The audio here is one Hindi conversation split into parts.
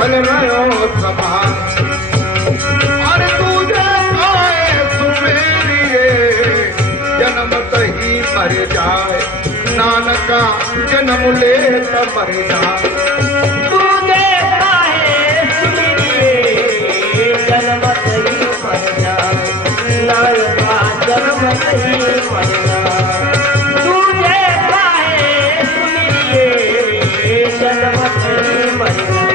थल रहो समान। अरे तुझे आए सुमेरिए जन्मत ही मर जाए, नानका जन्म ले त मर जाए। तुझे आए सुमेरिए जन्मत ही मर जाए, नानका जन्मत ही मर जाए। तुझे आए सुमेरिए जन्मत ही मर जाए।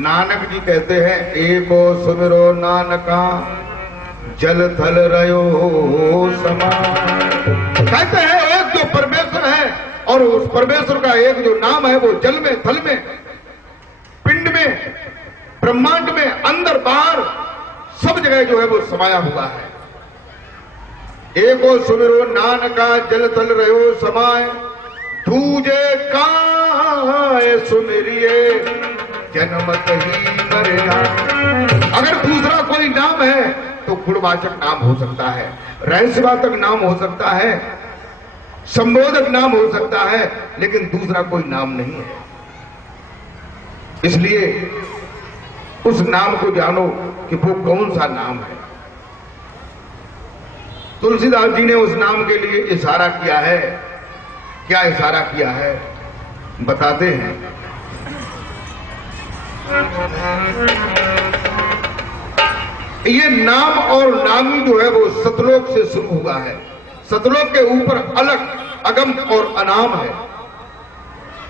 नानक जी कहते हैं एको सुमिरो नानका जल थल रयो समान। कहते हैं एक जो परमेश्वर है और उस परमेश्वर का एक जो नाम है वो जल में, थल में, पिंड में, ब्रह्मांड में, अंदर बाहर सब जगह जो है वो समाया हुआ है। एको सुमिरो नानका जल थल रयो समाय, दूजे काहे सुमिरिए जन्मत ही मर जाए। अगर दूसरा कोई नाम है तो गुणवाचक नाम हो सकता है, रहस्यवाचक नाम हो सकता है, संबोधक नाम हो सकता है, लेकिन दूसरा कोई नाम नहीं है। इसलिए उस नाम को जानो कि वो कौन सा नाम है। तुलसीदास जी ने उस नाम के लिए इशारा किया है। क्या इशारा किया है बताते हैं। ये नाम और नामी जो है वो सतलोक से शुरू हुआ है। सतलोक के ऊपर अलग, अगम और अनाम है।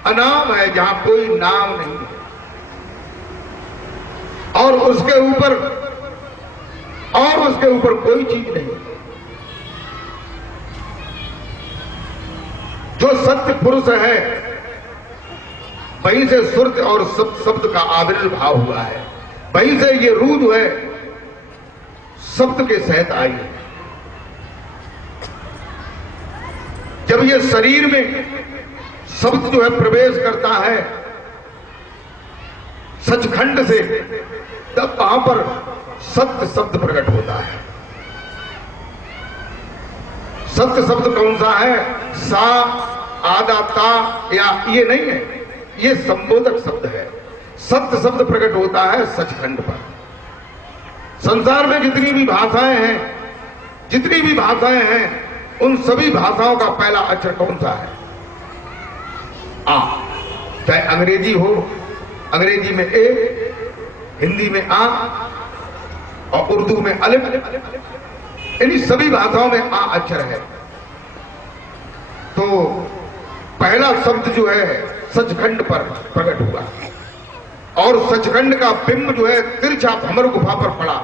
अनाम है जहां कोई नाम नहीं है, और उसके ऊपर कोई चीज नहीं। जो सत्य पुरुष है वहीं से सुरत और शब्द का आविर्भाव हुआ है, वहीं से ये रूह जो है शब्द के सहित आई है। जब ये शरीर में शब्द जो है प्रवेश करता है सचखंड से, तब वहां पर सत्य शब्द प्रकट होता है। सत्य शब्द कौन सा है? सा, आदा, ता, या ये नहीं है, ये संबोधक शब्द है। सत्य शब्द प्रकट होता है सचखंड पर। संसार में जितनी भी भाषाएं हैं, उन सभी भाषाओं का पहला अक्षर कौन सा है? आ। चाहे अंग्रेजी हो, अंग्रेजी में ए, हिंदी में आ, और उर्दू में अलिफ। इन सभी भाषाओं में आ अक्षर है। तो पहला शब्द जो है सचखंड पर प्रकट हुआ, और सचखंड का बिंब जो है तिरछा भमर गुफा पर पड़ा,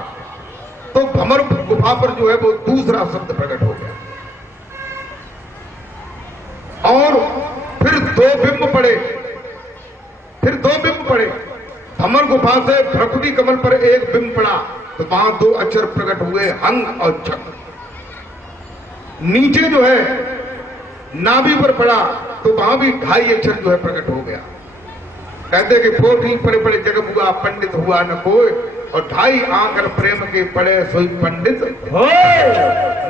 तो भमर गुफा पर जो है वो दूसरा शब्द प्रकट हो गया। और फिर दो बिंब पड़े, भमर गुफा से भ्रकुटी कमल पर एक बिंब पड़ा, तो वहां दो अक्षर प्रकट हुए, हंग और छंग। नीचे जो है नाभि पर पड़ा, तो वहां भी 2.5 अक्षर जो है प्रकट हो गया। कहते कि पोटी पड़े पड़े जग हुआ, पंडित हुआ न कोई, और 2.5 आंकर प्रेम के पड़े सोई पंडित हो।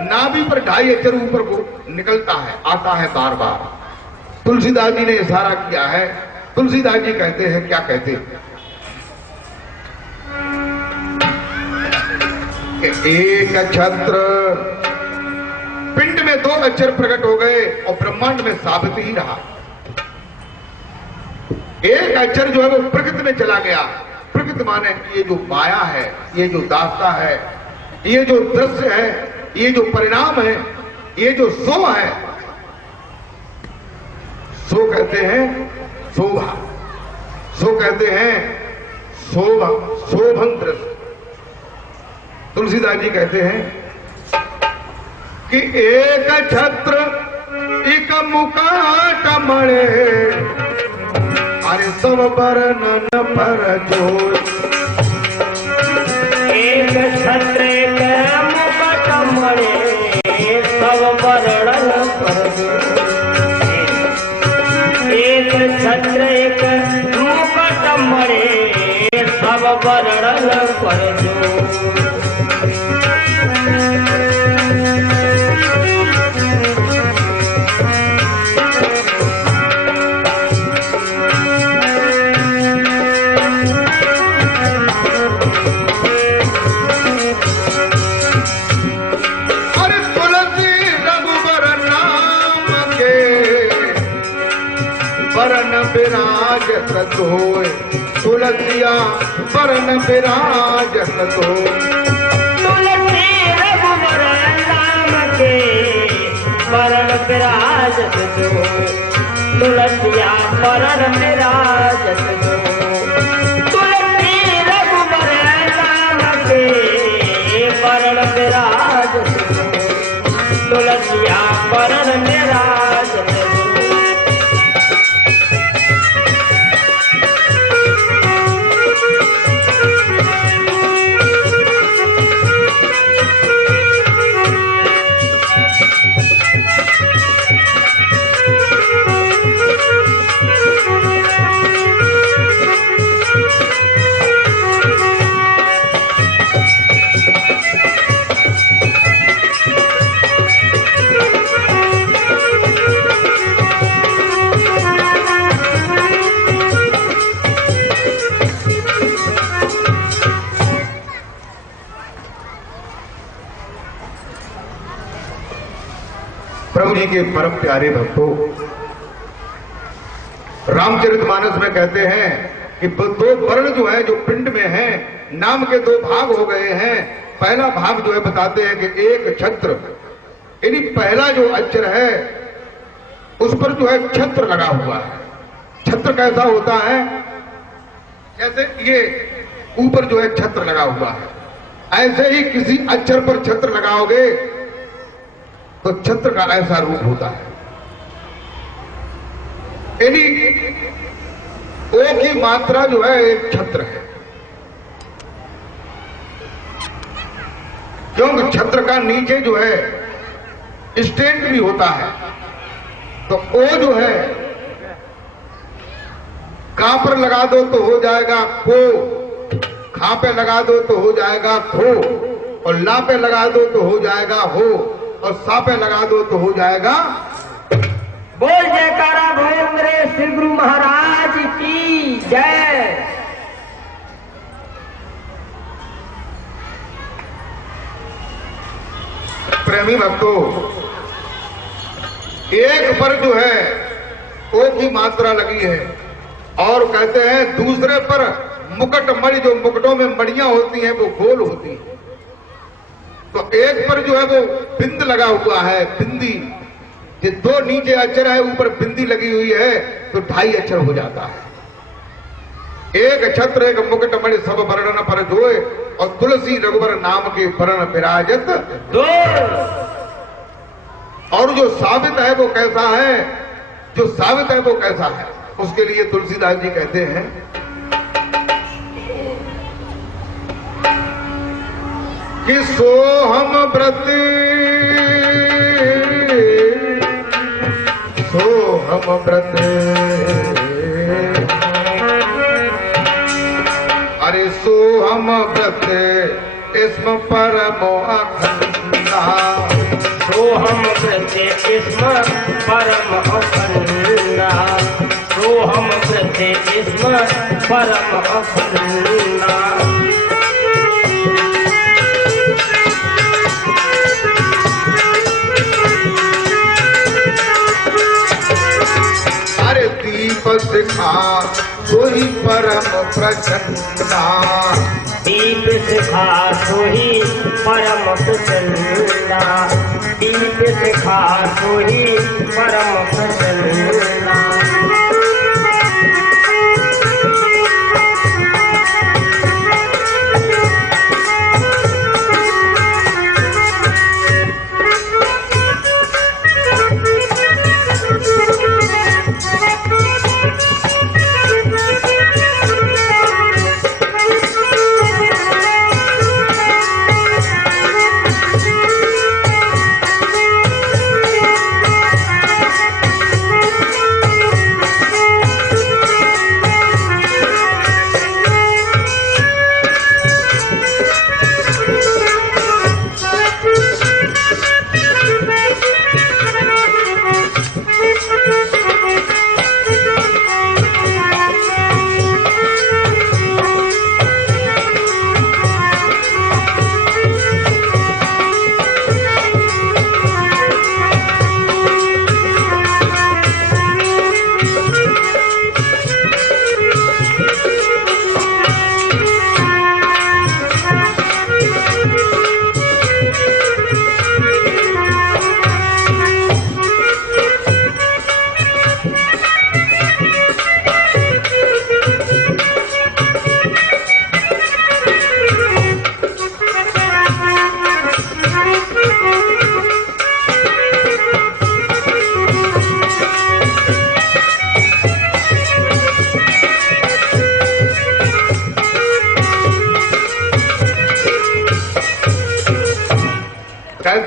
नाभि पर 2.5 अक्षर ऊपर को निकलता है, आता है बार बार। तुलसीदास जी ने इशारा किया है। तुलसीदास जी कहते हैं, क्या कहते हैं कि एक छत्र पिंड में 2 अक्षर प्रकट हो गए और ब्रह्मांड में साबित ही रहा। एक अक्षर जो है वो प्रकृति में चला गया। प्रकृति माने ये जो माया है, ये जो दास्ता है, ये जो दृश्य है, ये जो परिणाम है, ये जो सो है, सो कहते हैं शोभा। सो कहते हैं शोभन दृश्य। तुलसीदास जी कहते हैं कि एक छत्र एक मुकाट मणे, अरे सब वर्णन पर जोर। एक छत्र एक मुकुट मणे, सब वर्णन पर जोर। एक छत्र एक मुकुट मणे, सब वर्णन पर जोर। विराजत होय तुलसिया वरण विराजत होय। तुलसी रघुवर नाम के वरण विराजत होय, तुलसिया वरण विराजत होय। तुलसी रघुवर नाम के वरण विराजत होय, तुलसिया वरण विराजत होय। प्रभु जी के परम प्यारे भक्तों, रामचरितमानस में कहते हैं कि दो वर्ण जो है, जो पिंड में है, नाम के दो भाग हो गए हैं। पहला भाग जो है बताते हैं कि एक छत्र, यानी पहला जो अक्षर है उस पर जो है छत्र लगा हुआ है। छत्र कैसा होता है? जैसे ये ऊपर जो है छत्र लगा हुआ है, ऐसे ही किसी अक्षर पर छत्र लगाओगे तो छत्र का ऐसा रूप होता है। यानी ओ की मात्रा जो है एक छत्र है, क्योंकि छत्र का नीचे जो है स्टैंड भी होता है। तो ओ जो है का पर लगा दो तो हो जाएगा को, खा पे लगा दो तो हो जाएगा खो, और ला पे लगा दो तो हो जाएगा हो, और सा पे लगा दो तो हो जाएगा। बोल जयकारा भोलेंद्र श्री गुरु महाराज की जय। प्रेमी भक्तों, एक पर जो है ओ की मात्रा लगी है, और कहते हैं दूसरे पर मुकुट मणि, जो मुकुटों में मणियां होती हैं वो गोल होती हैं। तो एक पर जो है वो बिंद लगा हुआ है, बिंदी। ये दो नीचे अक्षर है, ऊपर बिंदी लगी हुई है, तो 2.5 अक्षर हो जाता है। एक छत्र एक मुकुट मणि सब वर्णन पर जोए, और तुलसी रघुवर नाम के वरण विराजत दो। और जो साबित है वो कैसा है? जो साबित है वो कैसा है? उसके लिए तुलसीदास जी कहते हैं कि सोहम व्रत अरे सोहम व्रत इसम परमो अखंडा, सोहम व्रत इसम परम अखंडा, सोहम व्रत इसम परम अखंडा। दीप सिखा सोही परम प्रसन्ना, दीप सिखा सोही परम प्रसन्ना, दीप सिखा सोही परम प्रसन्ना।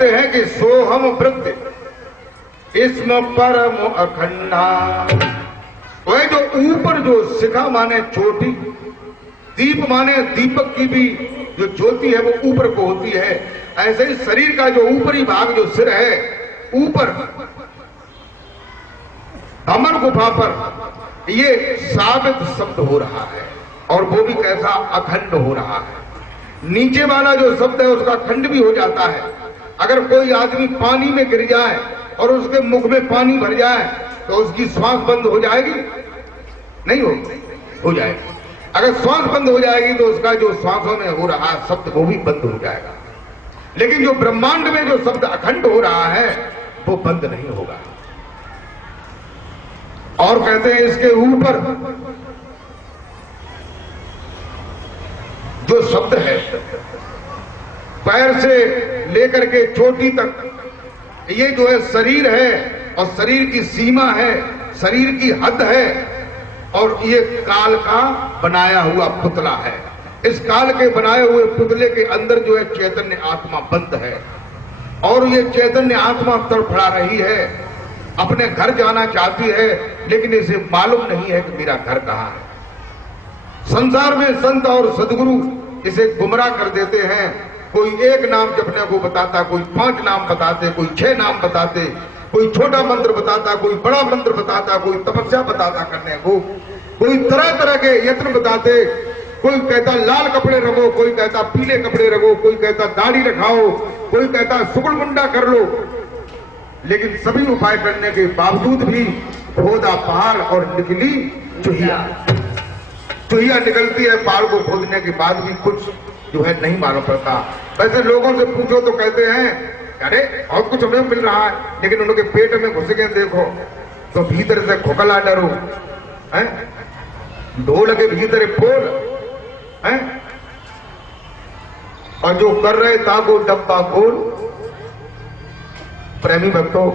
कहते हैं कि सोहम वृत्ति इसम परम अखंडा। वह जो ऊपर जो शिखा माने चोटी, दीप माने दीपक की भी जो ज्योति है वो ऊपर को होती है, ऐसे ही शरीर का जो ऊपरी भाग जो सिर है ऊपर भ्रमर गुफा पर ये साबित शब्द हो रहा है, और वो भी कैसा अखंड हो रहा है। नीचे वाला जो शब्द है उसका खंड भी हो जाता है। अगर कोई आदमी पानी में गिर जाए और उसके मुख में पानी भर जाए तो उसकी श्वास बंद हो जाएगी? नहीं हो जाएगी। अगर श्वास बंद हो जाएगी तो उसका जो श्वासों में हो रहा शब्द वो भी बंद हो जाएगा। लेकिन जो ब्रह्मांड में जो शब्द अखंड हो रहा है वो बंद नहीं होगा। और कहते हैं इसके ऊपर जो शब्द है पैर से लेकर के चोटी तक, ये जो है शरीर है और शरीर की सीमा है, शरीर की हद है, और ये काल का बनाया हुआ पुतला है। इस काल के बनाए हुए पुतले के अंदर जो है चैतन्य आत्मा बंद है, और ये चैतन्य आत्मा तड़फड़ा रही है, अपने घर जाना चाहती है, लेकिन इसे मालूम नहीं है कि मेरा घर कहां है। संसार में संत और सदगुरु इसे गुमराह कर देते हैं। कोई एक नाम जपने को बताता, कोई 5 नाम बताते, कोई 6 नाम बताते, कोई छोटा मंत्र बताता, कोई बड़ा मंत्र बताता, कोई तपस्या बताता करने को, कोई तरह तरह के यत्न बताते। कोई कहता लाल कपड़े रखो, कोई कहता पीले कपड़े रखो, कोई कहता दाढ़ी रखाओ, कोई कहता सुगुल मुंडा कर लो। लेकिन सभी उपाय करने के बावजूद भी खोदा पहाड़ और निकली चुहिया। चुहिया निकलती है, पहाड़ को खोदने के बाद भी कुछ जो है नहीं मालूम पड़ता। वैसे लोगों से पूछो तो कहते हैं अरे बहुत कुछ हमें मिल रहा है, लेकिन उनके पेट में घुस गए देखो तो भीतर से खोखला डरो है, ढोल के भीतर पोल है, और जो कर रहे ताको डब्बा खोल। प्रेमी भक्तों,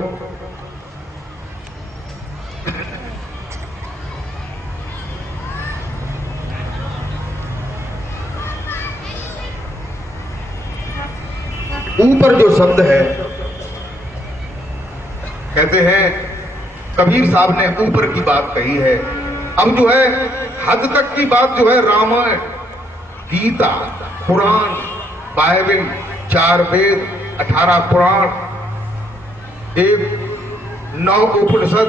ऊपर जो शब्द है, कहते हैं कबीर साहब ने ऊपर की बात कही है। अब जो है हद तक की बात जो है रामायण, गीता, पुराण, बाइबल, 4 वेद, 18 पुराण, 9 उपनिषद,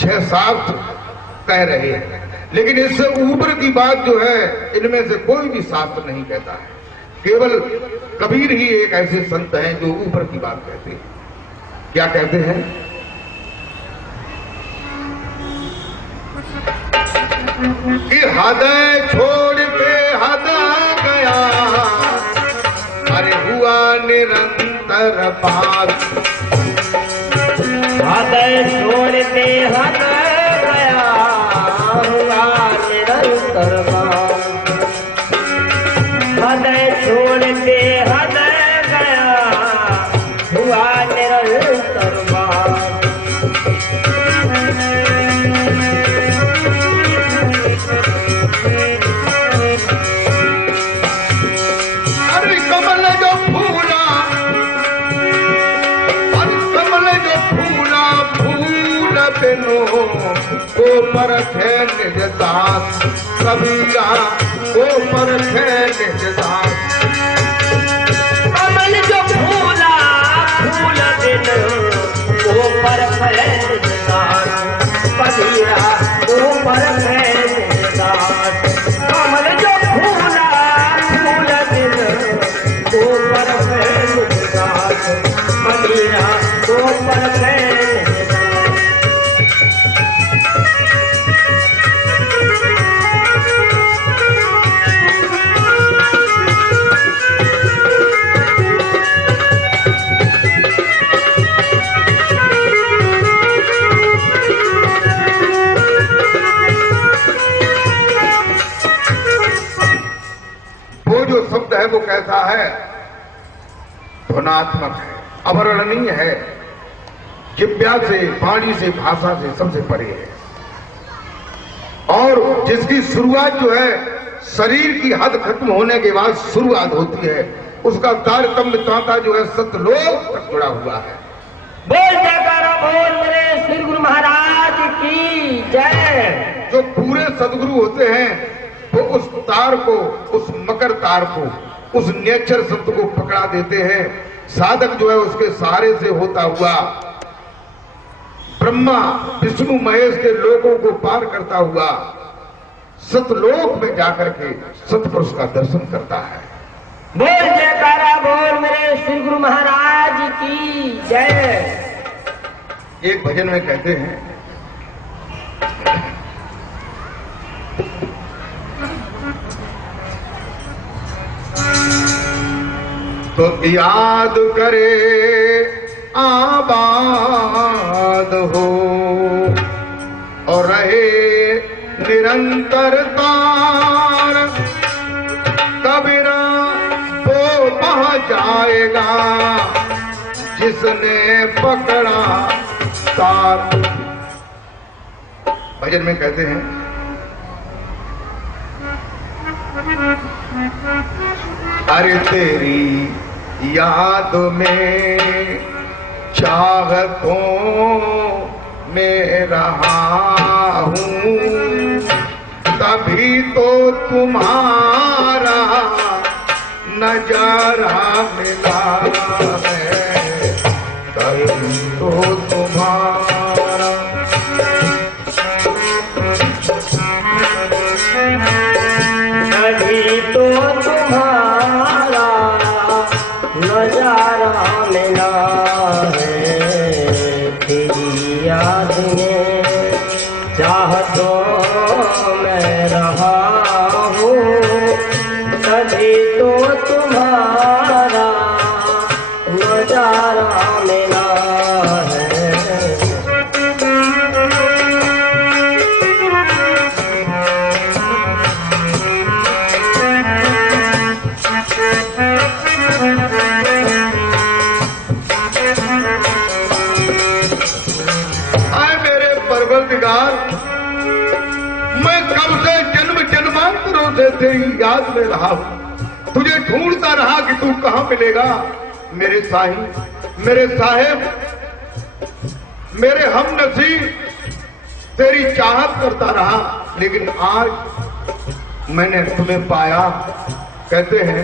6 शास्त्र कह रहे हैं। लेकिन इससे ऊपर की बात जो है इनमें से कोई भी शास्त्र नहीं कहता है। केवल कबीर ही एक ऐसे संत हैं जो ऊपर की बात कहते हैं। क्या कहते हैं? कि हद छोड़ के हद गया, अरे हुआ निरंतर बात। हद छोड़ के हद गया, हुआ निरंतर बात। हद छोड़ के हद गया, हुआ निरंतर बात। अरे कमल जो फूला, अरे कमल जो फूला, फूल बिनो को परखे निज दास। कबीरा को परखे निज दास। कमल जो फूला, फूल बिनो को परखे निज दास। कबीरा को परखे निज दास। कमल जो फूला, फूल बिनो को परखे निज दास। कबीरा को परखे निज दास। वो जो शब्द है वो कैसा है? ध्वनात्मक है, अवर्णनीय है, जिह्वा से, वाणी से, भाषा से सबसे परे है, और जिसकी शुरुआत जो है शरीर की हद खत्म होने के बाद शुरुआत होती है, उसका तारतम्य तांता जो है सतलोक तक जुड़ा हुआ है। बोल जयकारा बोल मेरे श्री गुरु महाराज की जय। जो पूरे सदगुरु होते हैं वो उस तार को, उस मकर तार को, उस नेचर शब्द को पकड़ा देते हैं। साधक जो है उसके सहारे से होता हुआ ब्रह्मा विष्णु महेश के लोगों को पार करता हुआ सतलोक में जाकर के सतपुरुष का दर्शन करता है। बोल जयकारा बोल मेरे श्री गुरु महाराज की जय। एक भजन में कहते हैं, तो याद करे आबाद हो और रहे निरंतर तार, कबीरा वो पहुंच जाएगा जिसने पकड़ा तार। भजन में कहते हैं, अरे तेरी याद में चाहतों में रहा हूँ, तभी तो तुम्हारा नजारा मिला है, तभी तो तुम्हारा। तभी तो तुम्हारा नजारा मिला है, तेरी याद में चाहतों में रहा हूँ, तभी तो तुम्हारा नजारा मिला है। आए मेरे परवरदिगार, मैं कब से जन्म जन्मांतरों से तेरी याद में रहा हूं, तुझे ढूंढता रहा कि तू कहां मिलेगा। मेरे साईं, मेरे साहेब, मेरे हमनसीब, तेरी चाहत करता रहा, लेकिन आज मैंने तुम्हें पाया। कहते हैं,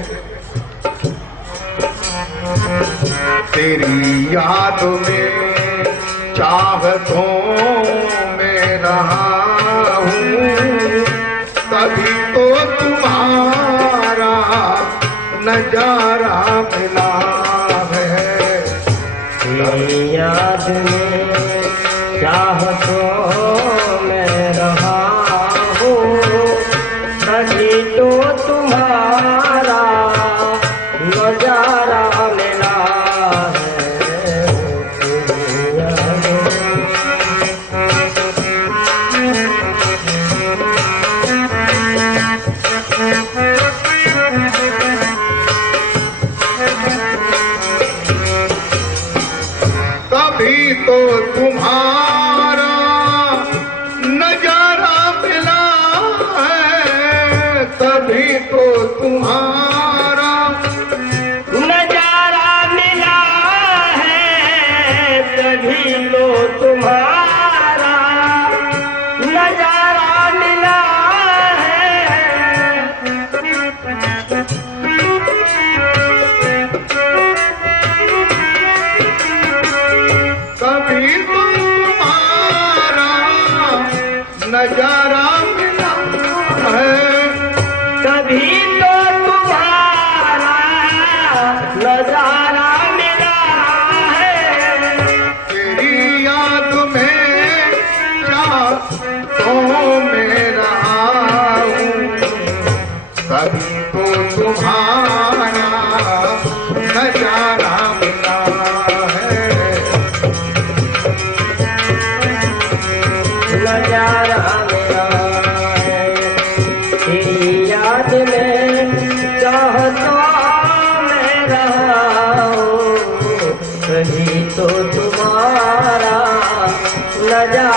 तेरी याद में चाहतों में रहा हूँ, तभी तो तुम्हारा नजारा मिला है। तेरी याद में चाहतों में रहा हूँ, तभी तो तुम्हारा नजारा मिला है। तेरी याद तभी तो तुम्हारा नजारा मिला है, तभी तो तुम्हारा नजारा मिला है, तभी तो तुम्हारा नजारा मिला है। तभी तो तुम्हारा नजारा मिला है, तभी तो तुम्हारा नजारा मिला है। तेरी याद में चाहतों में रहा हूँ, तभी तो तुम्हारा नजारा मिला है। नजारा मिला है, तेरी याद में चाहतों में रहा हूँ, तभी तो तुम्हारा नजारा